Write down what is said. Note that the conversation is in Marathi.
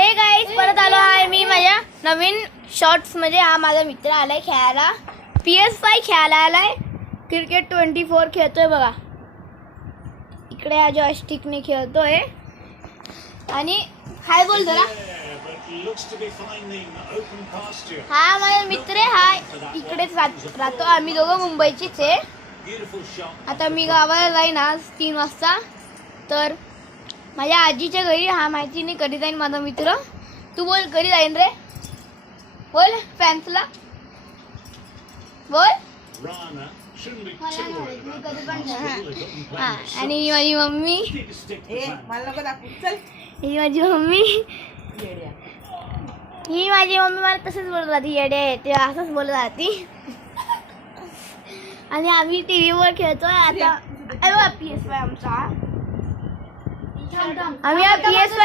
हे गाईस परत आलो आहे मी माझ्या नवीन शॉर्ट्स मध्ये. हा माझा मित्र आलाय खेळायला, PS5 खेळायला आलाय. क्रिकेट 24 खेळतोय बघा. इकडे हा जॉयस्टिकने खेळतोय. आणि हाय बोल जरा. हा माझा मित्र आहे. हा इकडेच राहतो. आम्ही दोघं मुंबईचेच आहे. आता मी गावाला जाईन आज 3 वाजता. तर माझ्या आजीच्या घरी. हा माहिती नाही कधी जाईन माझा मित्र. तू बोल कधी जाईन रे. बोल फॅन्सला बोल. आणि ही माझी मम्मी. ही माझी मम्मी. ही माझी मम्मी मला तसंच बोलत राहते. येडे ते असंच बोलत राहते. आणि आम्ही टीव्हीवर खेळतोय आता. PS5 आमचा. आम्ही PS5